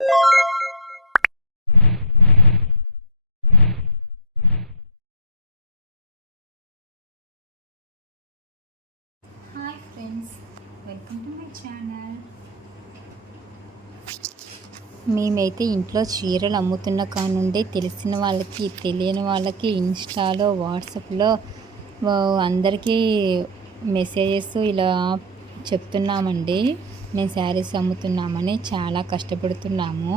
Hi friends, welcome to my channel. మేమైతే ఇంట్లో చీరలు అమ్ముతున్న కానుండి తెలిసిన వాళ్ళకి తెలియని వాళ్ళకి ఇన్స్టాలో వాట్సాప్లో అందరికీ మెసేజెస్ ఇలా చెప్తున్నామండి. మేము శారీస్ అమ్ముతున్నామని చాలా కష్టపడుతున్నాము.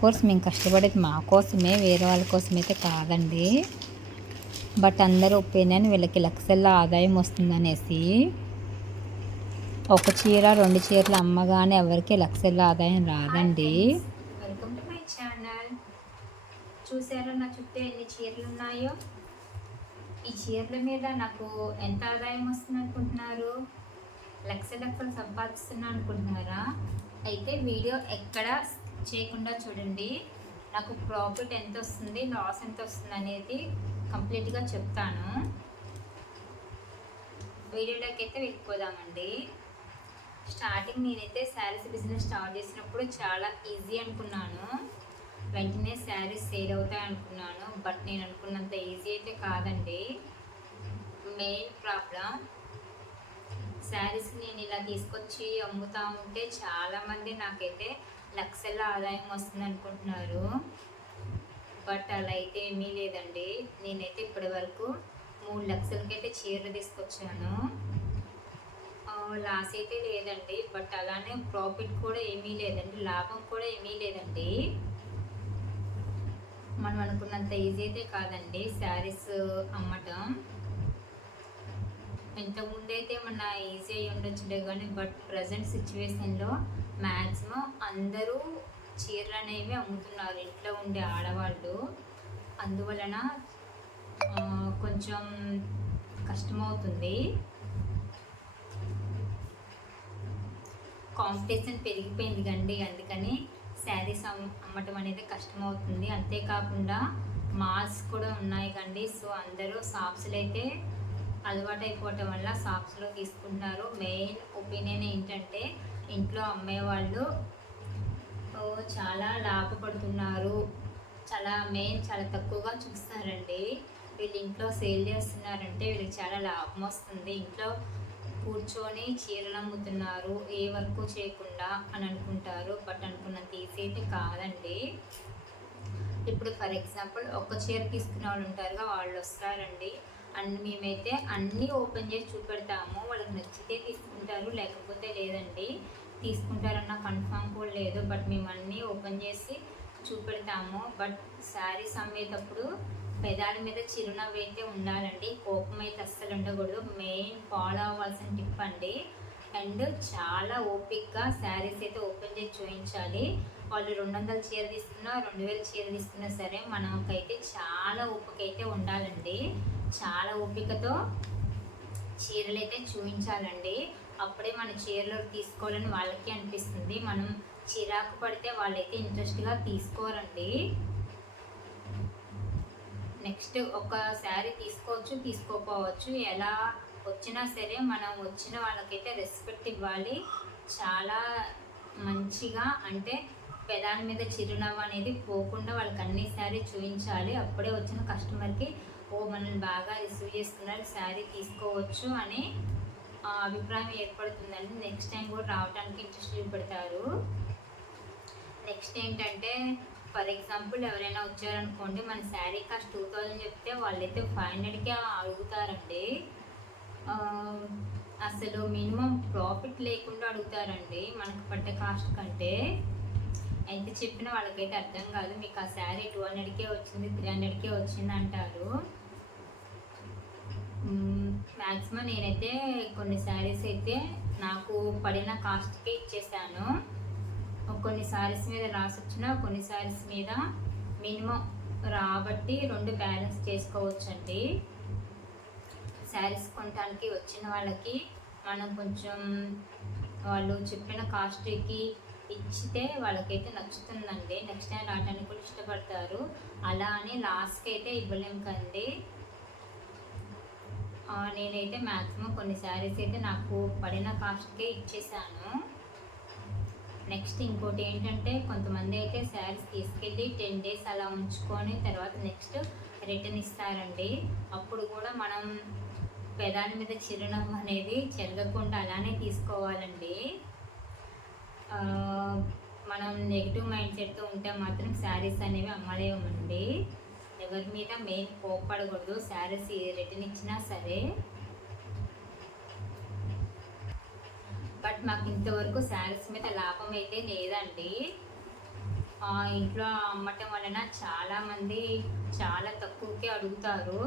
కోర్స్ మేము కష్టపడేది మా కోసమే, వేరే వాళ్ళ కోసమైతే కాదండి. బట్ అందరూ ఒపీనియన్ వీళ్ళకి లక్షల్లో ఆదాయం వస్తుందనేసి ఒక చీర 2 చీరలు అమ్మగానే ఎవరికి లక్షల్లో ఆదాయం రాదండి. Welcome to my channel. చూసారా నా చుట్టూ ఎన్ని చీరలు ఉన్నాయో? ఈ చీరల మీద నాకు ఎంత ఆదాయం వస్తుంది అనుకుంటున్నారు? లక్షలు సంపాదిస్తున్నా అనుకుంటున్నారా? అయితే వీడియో ఎక్కడ చేయకుండా చూడండి. నాకు ప్రాఫిట్ ఎంత వస్తుంది, లాస్ ఎంత వస్తుంది అనేది కంప్లీట్గా చెప్తాను. వీడియోలోకి అయితే వెళ్ళిపోదామండి. స్టార్టింగ్ నేనైతే శారీస్ బిజినెస్ స్టార్ట్ చేసినప్పుడు చాలా ఈజీ అనుకున్నాను. వెంటనే శారీస్ సేల్ అవుతాయి అనుకున్నాను. బట్ నేను అనుకున్నంత ఈజీ అయితే కాదండి. మెయిన్ ప్రాబ్లం శారీస్ నేను ఇలా తీసుకొచ్చి అమ్ముతూ ఉంటే చాలామంది నాకైతే లక్షల ఆదాయం వస్తుంది అనుకుంటున్నారు. బట్ అలా అయితే ఏమీ లేదండి. నేనైతే ఇప్పటి వరకు 3 లక్షలకైతే చీరలు తీసుకొచ్చాను. లాస్ అయితే లేదండి. బట్ అలానే ప్రాఫిట్ కూడా ఏమీ లేదండి, లాభం కూడా ఏమీ లేదండి. మనం అనుకున్నంత ఈజీ అయితే కాదండి శారీస్ అమ్మటం. ఇంతకుముందైతే మన ఈజీ అయ్యి ఉండొచ్చులే కానీ బట్ ప్రజెంట్ సిచ్యువేషన్లో మ్యాక్సిమం అందరూ చీరలు అనేవి అమ్ముతున్నారు ఇంట్లో ఉండే ఆడవాళ్ళు. అందువలన కొంచెం కష్టమవుతుంది. కాంపిటీషన్ పెరిగిపోయింది కండి, అందుకని శారీస్ అమ్మటం అనేది కష్టమవుతుంది. అంతేకాకుండా మాల్స్ కూడా ఉన్నాయి కండి. సో అందరూ షాప్స్లో అయితే అలవాటు అయిపోవటం వల్ల షాప్స్లో తీసుకుంటున్నారు. మెయిన్ ఒపీనియన్ ఏంటంటే ఇంట్లో అమ్మేవాళ్ళు చాలా లాభపడుతున్నారు. చాలా తక్కువగా చూస్తారండి. వీళ్ళు ఇంట్లో సేల్ చేస్తున్నారంటే వీళ్ళకి చాలా లాభం వస్తుంది. ఇంట్లో కూర్చొని చీరలు అమ్ముతున్నారు ఏ వర్క్ చేయకుండా అని అనుకుంటారు. బట్ అనుకున్నంత ఈజీ అయితే కాదండి. ఇప్పుడు ఫర్ ఎగ్జాంపుల్ ఒక చీర తీసుకునే వాళ్ళు ఉంటారుగా, వాళ్ళు వస్తారండి. మేమైతే అన్నీ ఓపెన్ చేసి చూపెడతాము. వాళ్ళకి నచ్చితే తీసుకుంటారు, లేకపోతే లేదండి. తీసుకుంటారన్న కన్ఫామ్ కూడా లేదు. బట్ మేము అన్నీ ఓపెన్ చేసి చూపెడతాము. బట్ శారీస్ అమ్మేటప్పుడు పెదాల మీద చిరునవ్వు అయితే ఉండాలండి. కోపం అయితే అస్సలు ఉండకూడదు. మెయిన్ ఫాలో అవ్వాల్సిన టిప్ అండి. అండ్ చాలా ఓపిక్గా శారీస్ అయితే ఓపెన్ చేసి చూపించాలి. వాళ్ళు 200 చీర తీసుకున్నా 2000 చీర తీసుకున్నా సరే మనకైతే చాలా ఓపిక అయితే ఉండాలండి. చాలా ఓపికతో చీరలు అయితే చూపించాలండి. అప్పుడే మన చీరలు తీసుకోవాలని వాళ్ళకి అనిపిస్తుంది. మనం చిరాకు పడితే వాళ్ళైతే ఇంట్రెస్ట్గా తీసుకోరండి. నెక్స్ట్ ఒక శారీ తీసుకోవచ్చు, తీసుకోపోవచ్చు. ఎలా వచ్చినా సరే మనం వచ్చిన వాళ్ళకైతే రెస్పెక్ట్ ఇవ్వాలి. చాలా మంచిగా, అంటే పెదాల మీద చిరునవ్వు అనేది పోకుండా వాళ్ళకి అన్ని శారీ చూపించాలి. అప్పుడే వచ్చిన కస్టమర్కి మనల్ని బాగా రిసీవ్ చేసుకున్నారు, శారీ తీసుకోవచ్చు అని అభిప్రాయం ఏర్పడుతుందండి. నెక్స్ట్ టైం కూడా రావడానికి ఇంట్రెస్ట్ చూపెడతారు. నెక్స్ట్ ఏంటంటే ఫర్ ఎగ్జాంపుల్ ఎవరైనా వచ్చారనుకోండి, మన శారీ కాస్ట్ 2000 చెప్తే వాళ్ళైతే 500కే అడుగుతారండి. అసలు మినిమం ప్రాఫిట్ లేకుండా అడుగుతారండి మనకు పడ్డ కాస్ట్ కంటే. ఎంత చెప్పినా వాళ్ళకైతే అర్థం కాదు. మీకు ఆ శారీ 200కే వచ్చింది, 300కే వచ్చింది అంటారు. మ్యాక్సిమం నేనైతే కొన్ని శారీస్ అయితే నాకు పడిన కాస్ట్కే ఇచ్చేసాను. కొన్ని శారీస్ మీద రాసి వచ్చిన, కొన్ని శారీస్ మీద మినిమం రాబట్టి 2 బ్యాలెన్స్ చేసుకోవచ్చండి. శారీస్ కొనడానికి వచ్చిన వాళ్ళకి మనం కొంచెం వాళ్ళు చెప్పిన కాస్ట్కి ఇచ్చితే వాళ్ళకైతే నచ్చుతుందండి. నెక్స్ట్ టైం రావడానికి కూడా ఇష్టపడతారు. అలా అని లాస్ట్కి అయితే ఇవ్వలేము కండి. నేనైతే మ్యాక్సిమం కొన్ని శారీస్ అయితే నాకు పడిన కాస్ట్కే ఇచ్చేసాను. నెక్స్ట్ ఇంకోటి ఏంటంటే కొంతమంది అయితే శారీస్ తీసుకెళ్ళి 10 days అలా ఉంచుకొని తర్వాత నెక్స్ట్ రిటర్న్ ఇస్తారండి. అప్పుడు కూడా మనం పెదాల మీద చిరునవ్వు అనేది చెరగకుండా అలానే తీసుకోవాలండి. మనం నెగిటివ్ మైండ్ సెట్తో ఉంటే మాత్రం శారీస్ అనేవి అమ్మలేమండి. ఎవరి మీద మెయిన్ కోప్పడకూడదు. శారీస్ రిటర్న్ ఇచ్చినా సరే. బట్ మాకు ఇంతవరకు శారీస్ మీద లాభం అయితే లేదండి. ఇంట్లో అమ్మటం వలన చాలామంది చాలా తక్కువకే అడుగుతారు.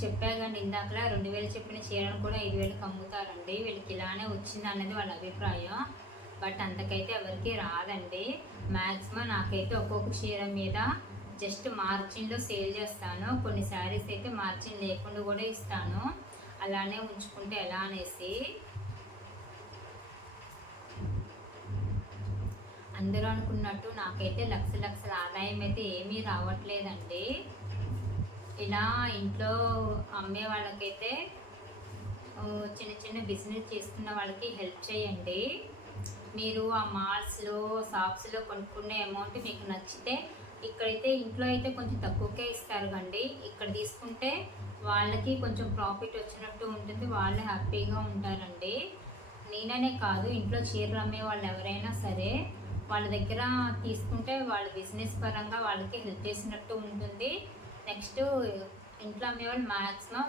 చెప్పాకండి ఇందాకలా 2000 చెప్పిన చీరను కూడా 5000కి అమ్ముతారండి. వీళ్ళకి ఇలానే వచ్చింది అన్నది వాళ్ళ అభిప్రాయం. బట్ అంతకైతే ఎవరికి రాదండి. మ్యాక్సిమం నాకైతే ఒక్కొక్క చీర మీద జస్ట్ మార్జిన్లో సేల్ చేస్తాను. కొన్ని శారీస్ అయితే మార్జిన్ లేకుండా కూడా ఇస్తాను. అలానే ఉంచుకుంటే ఎలా అనేసి. అందరూ అనుకున్నట్టు నాకైతే లక్షల ఆదాయం అయితే ఏమీ రావట్లేదండి. ఇలా ఇంట్లో అమ్మే వాళ్ళకైతే చిన్న చిన్న బిజినెస్ చేసుకున్న వాళ్ళకి హెల్ప్ చేయండి. మీరు ఆ మాల్స్లో షాప్స్లో కొనుక్కునే అమౌంట్ మీకు నచ్చితే ఇక్కడైతే ఇంట్లో అయితే కొంచెం తక్కువకే ఇస్తారు కండి. ఇక్కడ తీసుకుంటే వాళ్ళకి కొంచెం ప్రాఫిట్ వచ్చినట్టు ఉంటుంది. వాళ్ళు హ్యాపీగా ఉంటారండి. నేననే కాదు, ఇంట్లో చీరలు అమ్మే వాళ్ళు ఎవరైనా సరే వాళ్ళ దగ్గర తీసుకుంటే వాళ్ళ బిజినెస్ పరంగా వాళ్ళకి హెల్ప్ చేసినట్టు ఉంటుంది. నెక్స్ట్ ఇంట్లో అమ్మేవాళ్ళు మ్యాక్సిమం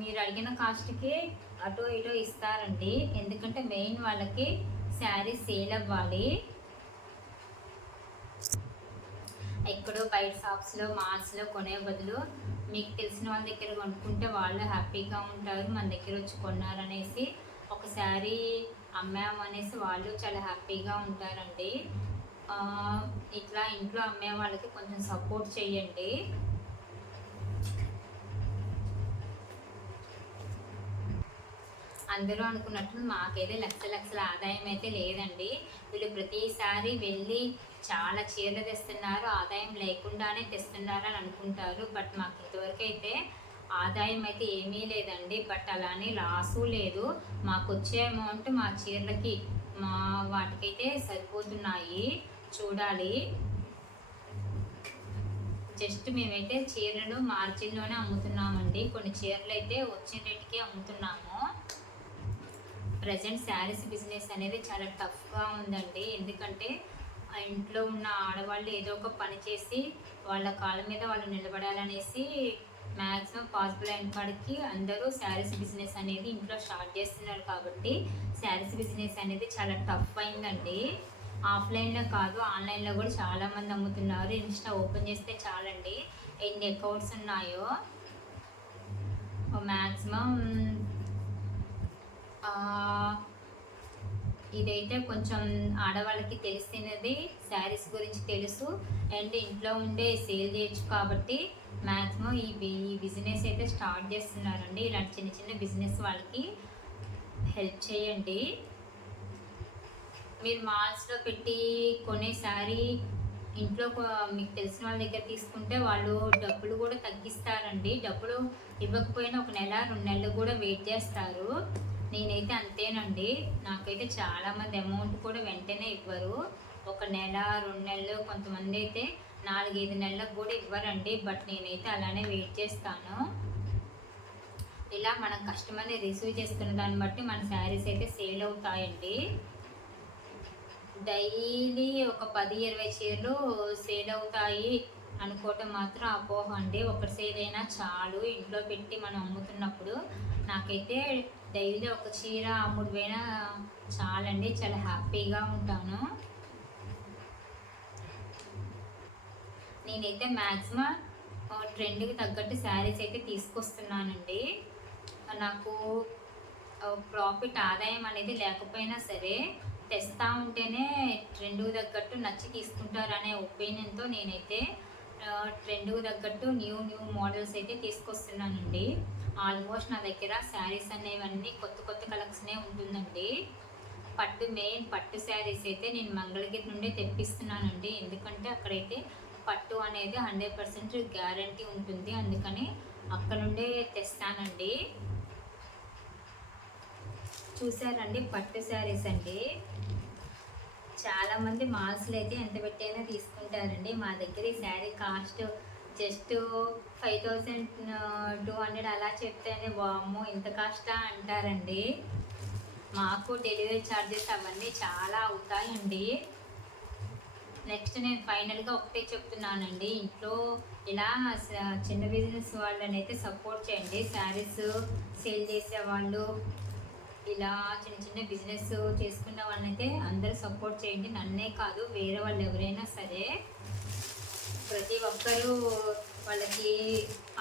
మీరు అడిగిన కాస్ట్కి అటు ఇటు ఇస్తారండి. ఎందుకంటే మెయిన్ వాళ్ళకి శారీ సేల్ అవ్వాలి. ఎక్కడో బయట షాప్స్లో మాల్స్లో కొనే బదులు మీకు తెలిసిన వాళ్ళ దగ్గర కొనుక్కుంటే వాళ్ళు హ్యాపీగా ఉంటారు. మన దగ్గర వచ్చి కొన్నారనేసి ఒక శారీ అమ్మామనేసి వాళ్ళు చాలా హ్యాపీగా ఉంటారండి. ఇట్లా ఇంట్లో అమ్మే వాళ్ళకి కొంచెం సపోర్ట్ చేయండి. అందరూ అనుకున్నట్టు మాకైతే లక్షల ఆదాయం అయితే లేదండి. వీళ్ళు ప్రతిసారి వెళ్ళి చాలా చీరలు తెస్తున్నారు, ఆదాయం లేకుండానే తెస్తున్నారు అని అనుకుంటారు. బట్ మాకు ఇంతవరకు అయితే ఆదాయం అయితే ఏమీ లేదండి. బట్ అలానే లాసు లేదు. మాకు వచ్చే అమౌంట్ మా చీరలకి మా వాటికైతే సరిపోతున్నాయి. చూడాలి. జస్ట్ మేమైతే చీరలు మార్జిన్లోనే అమ్ముతున్నామండి. కొన్ని చీరలు అయితే వచ్చిన రేటుకి అమ్ముతున్నాము. ప్రజెంట్ శారీస్ బిజినెస్ అనేది చాలా టఫ్గా ఉందండి. ఎందుకంటే ఆ ఇంట్లో ఉన్న ఆడవాళ్ళు ఏదో ఒక పని చేసి వాళ్ళ కాళ్ళ మీద వాళ్ళు నిలబడాలనేసి మ్యాక్సిమం పాసిబుల్ అయిన కాడికి అందరూ శారీస్ బిజినెస్ అనేది ఇంట్లో స్టార్ట్ చేస్తున్నారు. కాబట్టి శారీస్ బిజినెస్ అనేది చాలా టఫ్ అయిందండి. ఆఫ్లైన్లో కాదు, ఆన్లైన్లో కూడా చాలామంది అమ్ముతున్నారు. ఇన్స్టా ఓపెన్ చేస్తే చాలండి ఎన్ని అకౌంట్స్ ఉన్నాయో. మ్యాక్సిమం ఇదైతే కొంచెం ఆడవాళ్ళకి తెలిసినది, శారీస్ గురించి తెలుసు అండ్ ఇంట్లో ఉండే సేల్ చేయొచ్చు. కాబట్టి మ్యాక్సిమం ఈ బిజినెస్ అయితే స్టార్ట్ చేస్తున్నారండి. ఇలాంటి చిన్న చిన్న బిజినెస్ వాళ్ళకి హెల్ప్ చేయండి. మీరు మాల్స్లో పెట్టి కొనే శారీ ఇంట్లో మీకు తెలిసిన వాళ్ళ దగ్గర తీసుకుంటే వాళ్ళు డబ్బులు కూడా తగ్గిస్తారండి. డబ్బులు ఇవ్వకపోయినా 1 నెల 2 నెలలు కూడా వెయిట్ చేస్తారు. నేనైతే అంతేనండి. నాకైతే చాలామంది అమౌంట్ కూడా వెంటనే ఇవ్వరు. 1 నెల 2 నెలలు, కొంతమంది అయితే 4-5 నెలలకు కూడా ఇవ్వరండి. బట్ నేనైతే అలానే వెయిట్ చేస్తాను. ఇలా మనం కస్టమర్ని రిసీవ్ చేసుకున్న దాన్ని బట్టి మన శారీస్ అయితే సేల్ అవుతాయండి. డైలీ ఒక 10-20 చీరలు సేల్ అవుతాయి అనుకోవటం మాత్రం అపోహ అండి. ఒకటి సేల్ అయినా చాలు ఇంట్లో పెట్టి మనం అమ్ముతున్నప్పుడు. నాకైతే డైలీ ఒక చీర అమ్ముడుపోయినా చాలండి. చాలా హ్యాపీగా ఉంటాను. నేనైతే మ్యాక్సిమం ట్రెండ్కి తగ్గట్టు శారీస్ అయితే తీసుకొస్తున్నానండి. నాకు ప్రాఫిట్ ఆదాయం అనేది లేకపోయినా సరే తెస్తా ఉంటేనే ట్రెండ్కి తగ్గట్టు నచ్చి తీసుకుంటారనే ఒపీనియన్తో నేనైతే ట్రెండ్కి తగ్గట్టు న్యూ మోడల్స్ అయితే తీసుకొస్తున్నానండి. ఆల్మోస్ట్ నా దగ్గర శారీస్ అనేవన్నీ కొత్త కలెక్షనే ఉంటుందండి. మెయిన్ పట్టు శారీస్ అయితే నేను మంగళగిరి నుండే తెప్పిస్తున్నానండి. ఎందుకంటే అక్కడైతే పట్టు అనేది 100% గ్యారంటీ ఉంటుంది. అందుకని అక్కడ నుండే తెస్తానండి. చూసారండి పట్టు శారీస్ అండి. చాలా మంది మాల్స్లో అయితే ఎంత పెట్టైనా తీసుకుంటారండి. మా దగ్గర ఈ శారీ కాస్ట్ జస్ట్ 5200 అలా చెప్తేనే వామ్మో ఇంత కాస్టా అంటారండి. మాకు డెలివరీ ఛార్జెస్ అవన్నీ చాలా అవుతాయండి. నెక్స్ట్ నేను ఫైనల్గా ఒకటే చెప్తున్నానండి, ఇంట్లో ఇలా చిన్న బిజినెస్ వాళ్ళని అయితే సపోర్ట్ చేయండి. శారీస్ సేల్ చేసే వాళ్ళు, ఇలా చిన్న చిన్న బిజినెస్ చేసుకున్న వాళ్ళనైతే అందరూ సపోర్ట్ చేయండి. నన్నే కాదు, వేరే వాళ్ళు ఎవరైనా సరే ప్రతి ఒక్కరూ వాళ్ళకి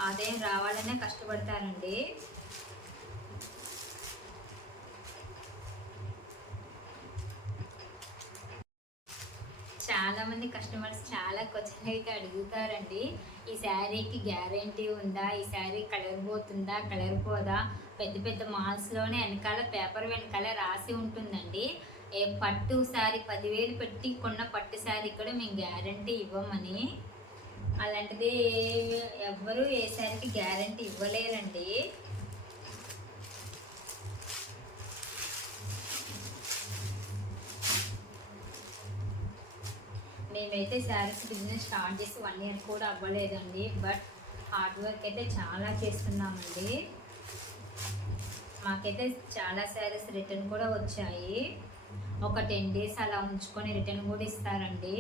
ఆదాయం రావాలనే కష్టపడతారండి. చాలామంది కస్టమర్స్ చాలా క్వశ్చన్ అయితే అడుగుతారండి, ఈ శారీకి గ్యారంటీ ఉందా, ఈ శారీ కలర్ పోతుందా, కలర్ పోదా. పెద్ద పెద్ద మాల్స్లోనే వెనకాల పేపర్ వెనకాల రాసి ఉంటుందండి, పట్టు శారీ 10,000 పెట్టి కొన్న పట్టు శారీ కూడా మేము గ్యారంటీ ఇవ్వమని. అలాంటిది ఎవ్వరూ ఏ శారీకి గ్యారంటీ ఇవ్వలేరండి. మేమైతే శారీస్ బిజినెస్ స్టార్ట్ చేసి 1 ఇయర్ కూడా అవ్వలేదండి, బట్ హార్డ్ వర్క్ అయితే చాలా చేస్తున్నామండి. మాకైతే చాలా శారీస్ రిటర్న్ కూడా వచ్చాయి. ఒక 10 days అలా ఉంచుకొని రిటర్న్ కూడా ఇస్తారండి.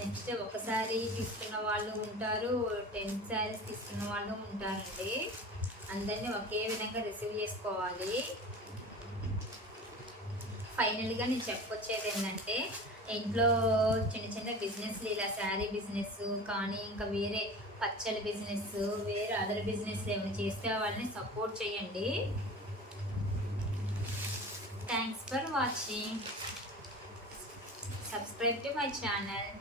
నెక్స్ట్ ఒకసారి తీసుకున్న వాళ్ళు ఉంటారు, 10 శారీస్ తీసుకున్న వాళ్ళు ఉంటారండి. అందరినీ ఒకే విధంగా రిసీవ్ చేసుకోవాలి. ఫైనల్గా నేను చెప్పొచ్చేది ఏంటంటే, ఇంట్లో చిన్న చిన్న బిజినెస్లు ఇలా శారీ బిజినెస్ కానీ ఇంకా వేరే పచ్చల బిజినెస్, వేరే అదర్ బిజినెస్లు ఏమైనా చేస్తే వాళ్ళని సపోర్ట్ చేయండి. Thanks for watching. Subscribe to my channel.